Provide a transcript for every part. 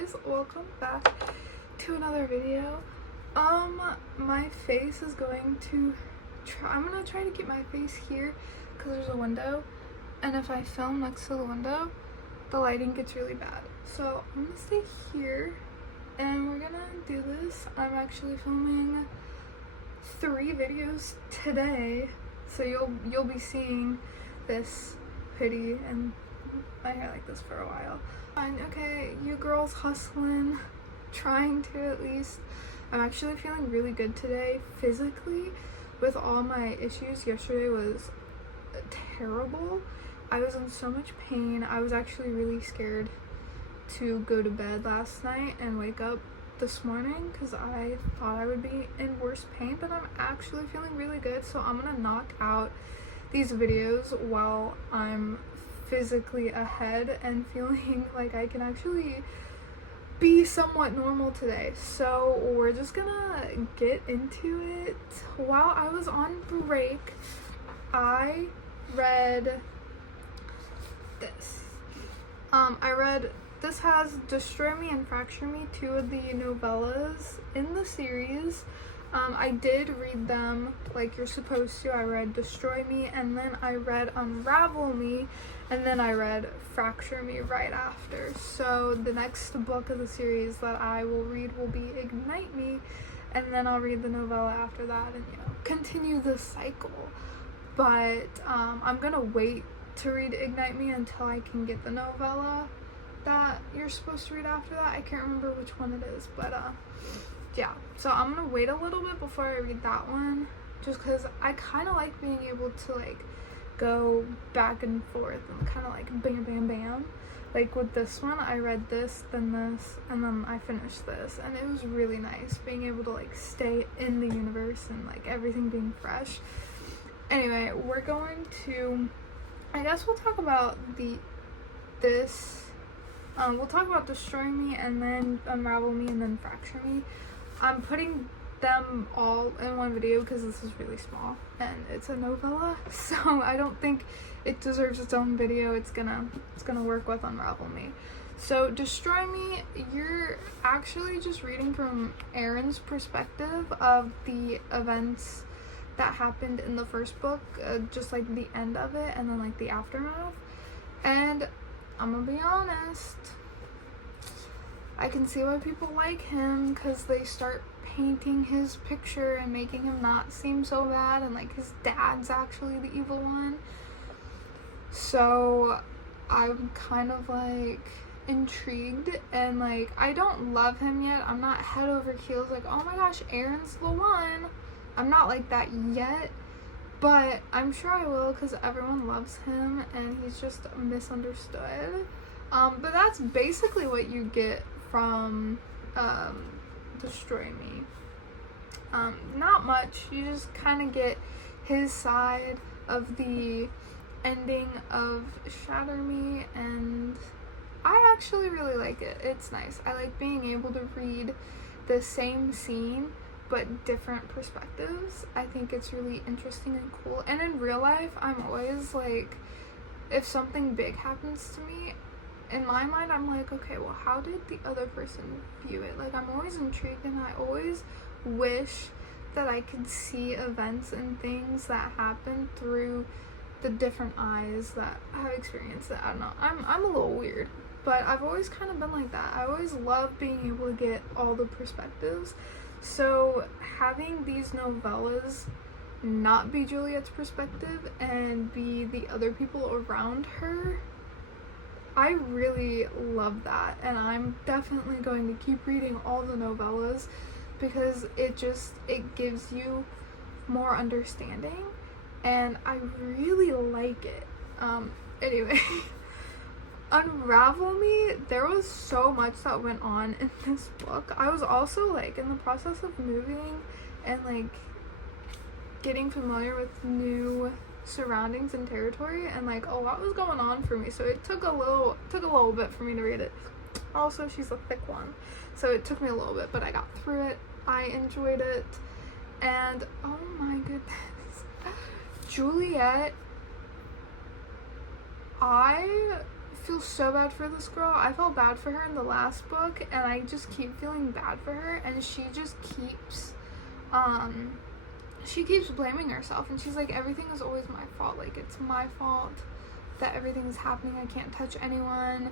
guys, welcome back to another video. My face is going to I'm gonna try to keep my face here because there's a window, and if I film next to the window the lighting gets really bad, so I'm gonna stay here and we're gonna do this. I'm actually filming 3 videos today, so you'll be seeing this hoodie and my hair like this for a while. Fine, okay, you girls hustling, trying to at least. I'm actually feeling really good today physically with all my issues. Yesterday was terrible. I was in so much pain. I was actually really scared to go to bed last night and wake up this morning because I thought I would be in worse pain, but I'm actually feeling really good. So I'm gonna knock out these videos while I'm physically ahead and feeling like I can actually be somewhat normal today. So we're just gonna get into it. While I was on break, I read this. This has Destroy Me and Fracture Me, 2 of the novellas in the series. I did read them like you're supposed to. I read Destroy Me, and then I read Unravel Me, and then I read Fracture Me right after. So the next book of the series that I will read will be Ignite Me, and then I'll read the novella after that and, continue the cycle. But I'm gonna wait to read Ignite Me until I can get the novella that you're supposed to read after that. I can't remember which one it is, but yeah, so I'm gonna wait a little bit before I read that one, just because I kind of like being able to like go back and forth and kind of like bam bam bam. Like with this one, I read this, then this, and then I finished this, and it was really nice being able to like stay in the universe and like everything being fresh. Anyway, we're going to, I guess we'll talk about we'll talk about Destroy Me, and then Unravel Me, and then Fracture Me. I'm putting them all in one video because this is really small and it's a novella, so I don't think it deserves its own video. It's gonna work with Unravel Me. So Destroy Me, you're actually just reading from Aaron's perspective of the events that happened in the first book, just like the end of it and then like the aftermath. And I'm gonna be honest, I can see why people like him, because they start painting his picture and making him not seem so bad, and like his dad's actually the evil one. So I'm kind of like intrigued, and like I don't love him yet. I'm not head over heels like, oh my gosh, Aaron's the one. I'm not like that yet, but I'm sure I will because everyone loves him and he's just misunderstood. But that's basically what you get from Destroy Me. Not much. You just kind of get his side of the ending of Shatter Me, and I actually really like it. It's nice. I like being able to read the same scene but different perspectives. I think it's really interesting and cool. And in real life, I'm always like, if something big happens to me, in my mind, I'm like, okay, well, how did the other person view it? Like, I'm always intrigued, and I always wish that I could see events and things that happen through the different eyes that have experienced it. I don't know. I'm a little weird, but I've always kind of been like that. I always love being able to get all the perspectives. So having these novellas not be Juliet's perspective and be the other people around her, I really love that, and I'm definitely going to keep reading all the novellas because it gives you more understanding, and I really like it. Anyway, Unravel Me, there was so much that went on in this book. I was also like in the process of moving and like getting familiar with new surroundings and territory, and like a lot was going on for me, so it took a little bit for me to read it. Also, she's a thick one, so it took me a little bit, but I got through it. I enjoyed it, and oh my goodness, Juliet, I feel so bad for this girl. I felt bad for her in the last book, and I just keep feeling bad for her, and she just keeps blaming herself, and she's like, everything is always my fault, like it's my fault that everything is happening, I can't touch anyone.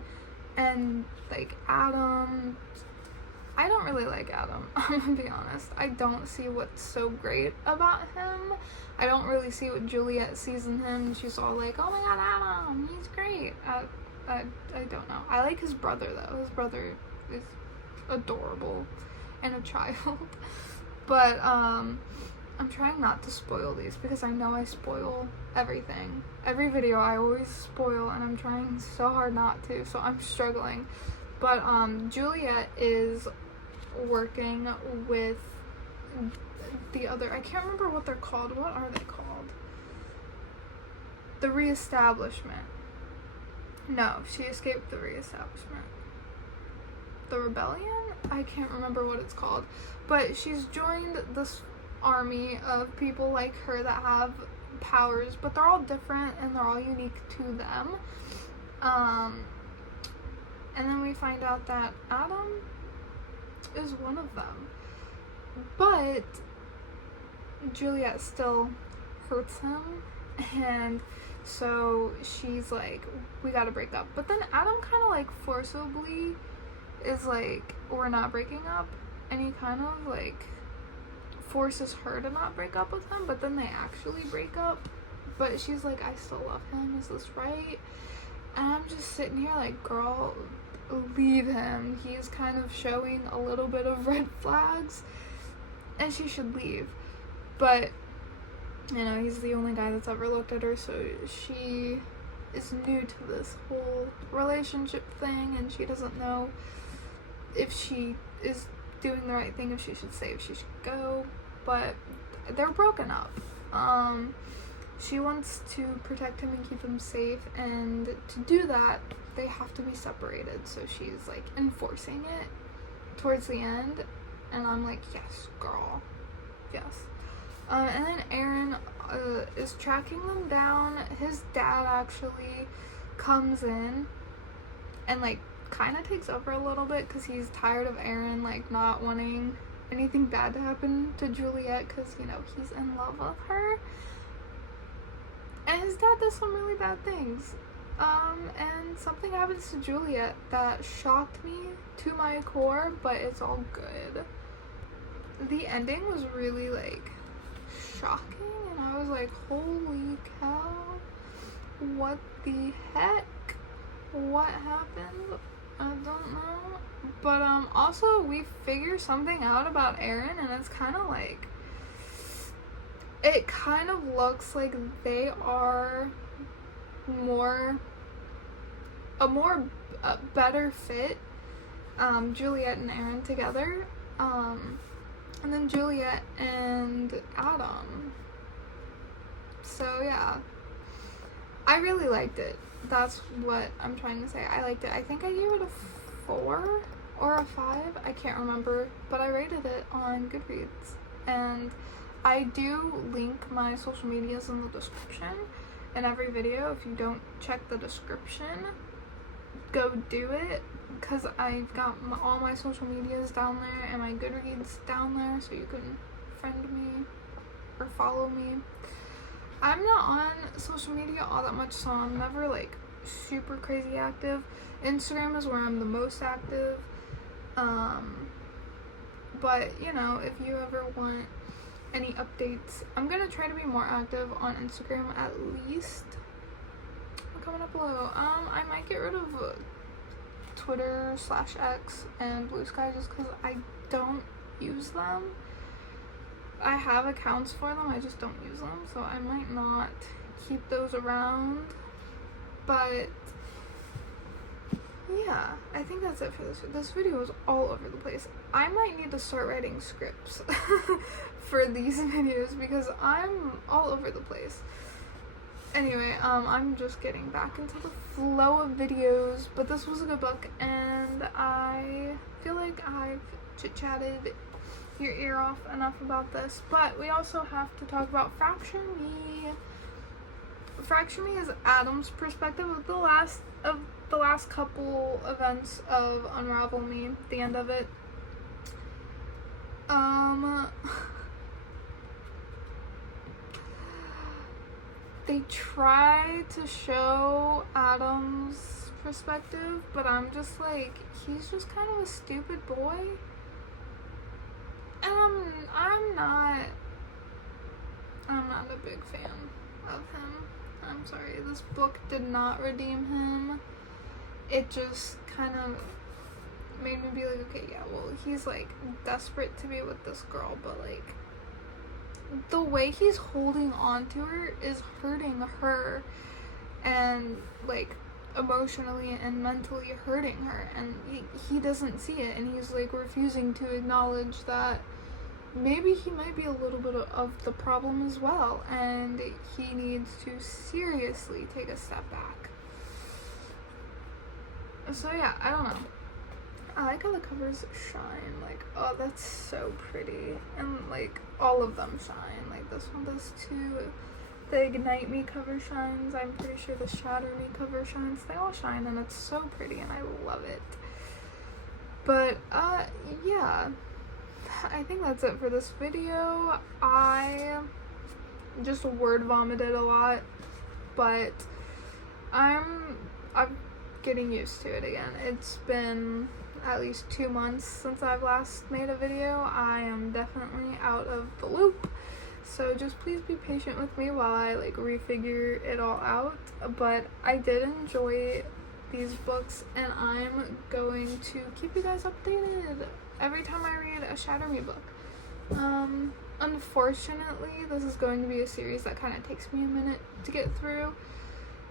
And like Adam, I don't really like Adam. I'm gonna be honest, I don't see what's so great about him. I don't really see what Juliet sees in him. She's all like, oh my god, Adam, he's great. I don't know. I like his brother though. His brother is adorable and a child. But I'm trying not to spoil these because I know I spoil everything. Every video I always spoil, and I'm trying so hard not to, so I'm struggling. But Juliet is working with the other, I can't remember what they're called. What are they called? The Reestablishment. No, she escaped the Reestablishment. The Rebellion? I can't remember what it's called. But she's joined this army of people like her that have powers, but they're all different and they're all unique to them. And then we find out that Adam is one of them. But Juliet still hurts him, and so she's like, we gotta break up. But then Adam kind of like forcibly is like, we're not breaking up, and he kind of like forces her to not break up with him, but then they actually break up. But she's like, I still love him, is this right? And I'm just sitting here like, girl, leave him. He's kind of showing a little bit of red flags, and she should leave. But you know, he's the only guy that's ever looked at her, so she is new to this whole relationship thing, and she doesn't know if she is doing the right thing, if she should stay, if she should go. But they're broken up. She wants to protect him and keep him safe, and to do that they have to be separated, so she's like enforcing it towards the end, and I'm like, yes girl, yes. And then Aaron is tracking them down. His dad actually comes in and like kind of takes over a little bit because he's tired of Aaron like not wanting anything bad to happen to Juliet, because you know he's in love with her, and his dad does some really bad things. And something happens to Juliet that shocked me to my core, but it's all good. The ending was really like shocking, and I was like, holy cow, what the heck, what happened? I don't know. But also we figure something out about Aaron, and it's kind of like, it kind of looks like they are a better fit, Juliet and Aaron together, and then Juliet and Adam. So yeah, I really liked it. That's what I'm trying to say. I liked it. I think I gave it a 4 or a 5. I can't remember, but I rated it on Goodreads. And I do link my social medias in the description in every video. If you don't check the description, go do it, because I've got all my social medias down there and my Goodreads down there, so you can friend me or follow me. I'm not on social media all that much, so I'm never like super crazy active. Instagram is where I'm the most active, but you know, if you ever want any updates, I'm gonna try to be more active on Instagram at least. Comment up below. I might get rid of Twitter/X and Blue Sky just because I don't use them. I have accounts for them, I just don't use them, so I might not keep those around. But yeah, I think that's it for this. This video is all over the place. I might need to start writing scripts for these videos because I'm all over the place. Anyway, I'm just getting back into the flow of videos, but this was a good book, and I feel like I've chit-chatted your ear off enough about this. But we also have to talk about Fracture Me. Fracture Me is Adam's perspective of the last couple events of Unravel Me, the end of it. They try to show Adam's perspective, but I'm just like, he's just kind of a stupid boy. And I'm not a big fan of him. I'm sorry, this book did not redeem him. It just kind of made me be like, okay, yeah, well, he's like desperate to be with this girl, but like the way he's holding on to her is hurting her, and like emotionally and mentally hurting her, and he doesn't see it, and he's like refusing to acknowledge that maybe he might be a little bit of the problem as well, and he needs to seriously take a step back. So yeah, I don't know. I like how the covers shine. Like, oh, that's so pretty. And like all of them shine. Like this one does too. The Ignite Me cover shines. I'm pretty sure the Shatter Me cover shines. They all shine, and it's so pretty, and I love it. But yeah, I think that's it for this video. I just word vomited a lot, but I'm getting used to it again. It's been at least 2 months since I've last made a video. I am definitely out of the loop, so just please be patient with me while I like refigure it all out. But I did enjoy these books, and I'm going to keep you guys updated every time I read a Shatter Me book. Unfortunately, this is going to be a series that kind of takes me a minute to get through.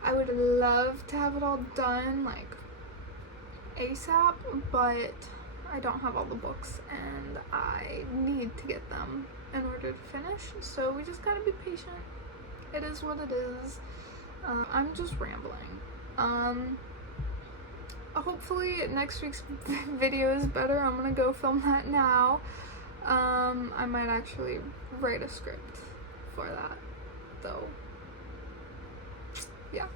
I would love to have it all done like ASAP, but I don't have all the books, and I need to get them in order to finish, so we just gotta be patient. It is what it is. I'm just rambling. Hopefully next week's video is better. I'm gonna go film that now. I might actually write a script for that, though. Yeah.